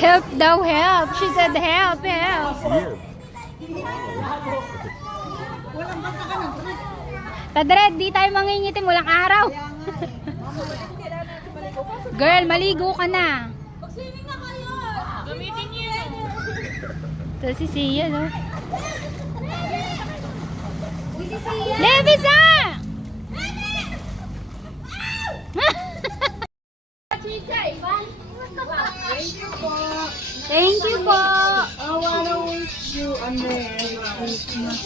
Help daw, help. She said help, help. Tadred, di tayo mangingitim. Walang araw. Girl, maligo ka na. Mag-swimming na kayo. Gamitin niyo yun. Ito si Sia, no? Levisa! Thank you po. I wanna wish you a Merry Christmas.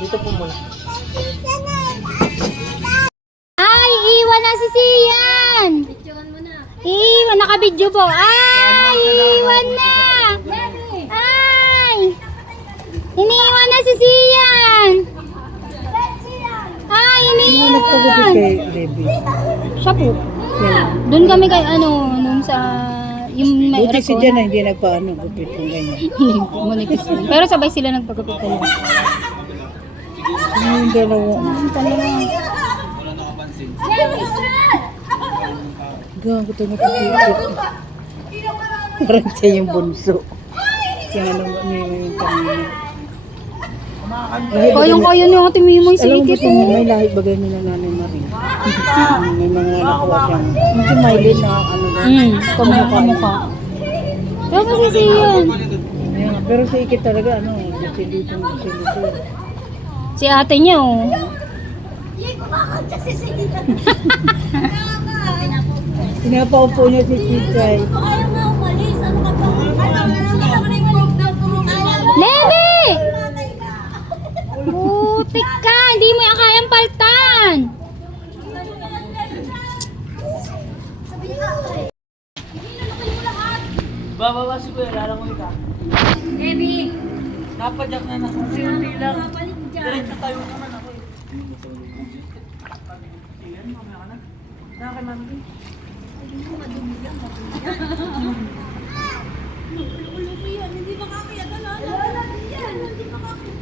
Dito po muna. Ay, iwan na si Sian. Iwan, naka-video po. Ay, iwan na. Ay, iniwan na si Sian. Ay, iniwan. Nagpagupit kay Baby. Siya po. Doon kami kay ano, nung sa yung may Buti si Jan na hindi nagpaano, gupit ng ganyan. Manipis yun. Pero sabay sila nagpagupit talaga. Yung dalawa. Gago ito nakikita. Parang siya yung bunso. Siya nga naman yung kanina. Kayang-kaya ni Ate Mimoy si Alam mo Ikit. gusto mo, may lahit bagay ni Nanay Marie. May mga nakuha siyang, si Mylene na ano ba? Kamukha. Pero kasi siyan. Ayun nga, pero si Ikit talaga, ano, gusto dito. Si ate niya, oh. Pinapaupo niya si Chichay. Levi! Butik ka! Hindi mo yung kayang paltan! Bababa si Kuya, lalangoy ka. Levi! Napadyak na na. Hindi lang. Diretso tayo naman ako eh. Yan, mamaya ka na. Nakakay mami. Hindi makakaya na lang. Hindi makakaya.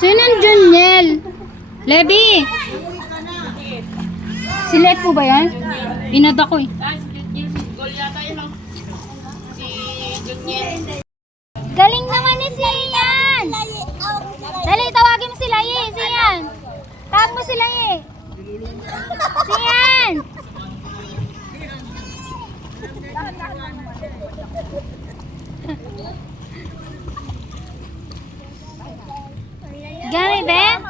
Sino ang Juniel? Levi! Si Let po ba yan? Inad ako eh. Galing naman ni Sian! Dali, tawagin mo sila eh. Sian! Tawag mo sila eh. Sian! Gami ba?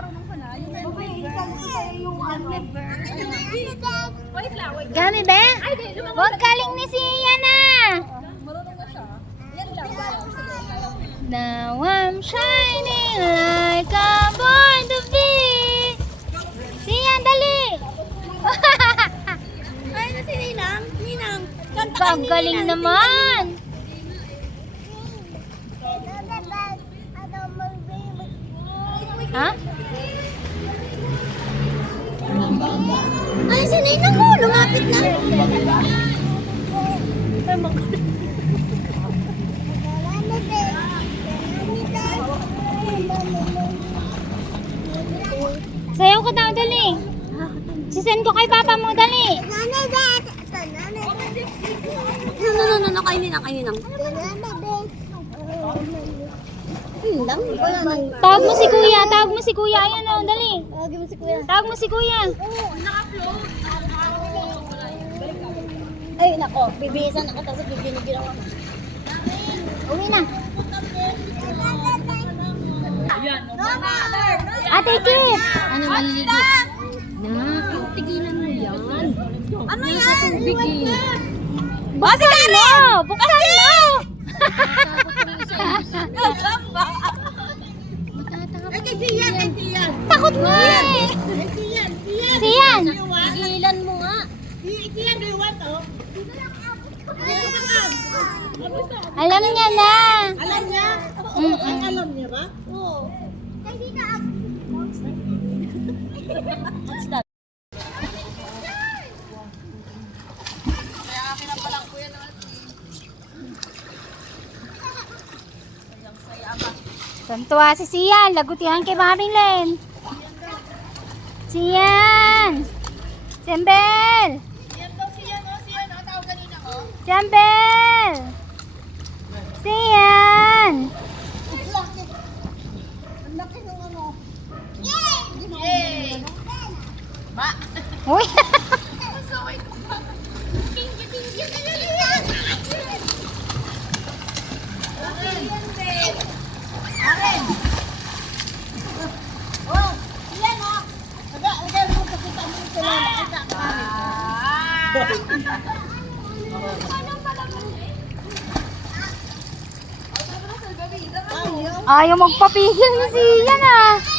Gami ba? Huwag galing ni Sian na! Now I'm shining like a born to be. Sian, dali! Ay, na si Ninang. Ninang. Kanta ka ni Galing naman! Ha? Ay, si Ninang mo. Lumapit na. Sayaw ko daw, dali. Sisend ko kay papa mo, dali. No, kay Ninang, kay Ninang. Ninang, wala nang... Tawag mo si kuya, tawag mo si kuya. Ayan o, dali. Tawagin mo si Kuya. Tawag mo si kuya. Ay, nako. Bibihisan ako kasi bibinigyan ako. Uwi na. Ate Kit! Ano maliliit? Tigilan mo yan. Ano yan? Nasa tubig eh. Buksan mo! Buksan mo! Takot mo eh! Siyan! Tigilan mo nga. Alam niya na! Alam niya? Mm-mm. Alam niya ba? Oo. Tantua si Sian. Lagutihan kay Marilyn. Sian. Sembel. Sembel. Sian. Uy. Ayaw magpapigil ni Sian ah.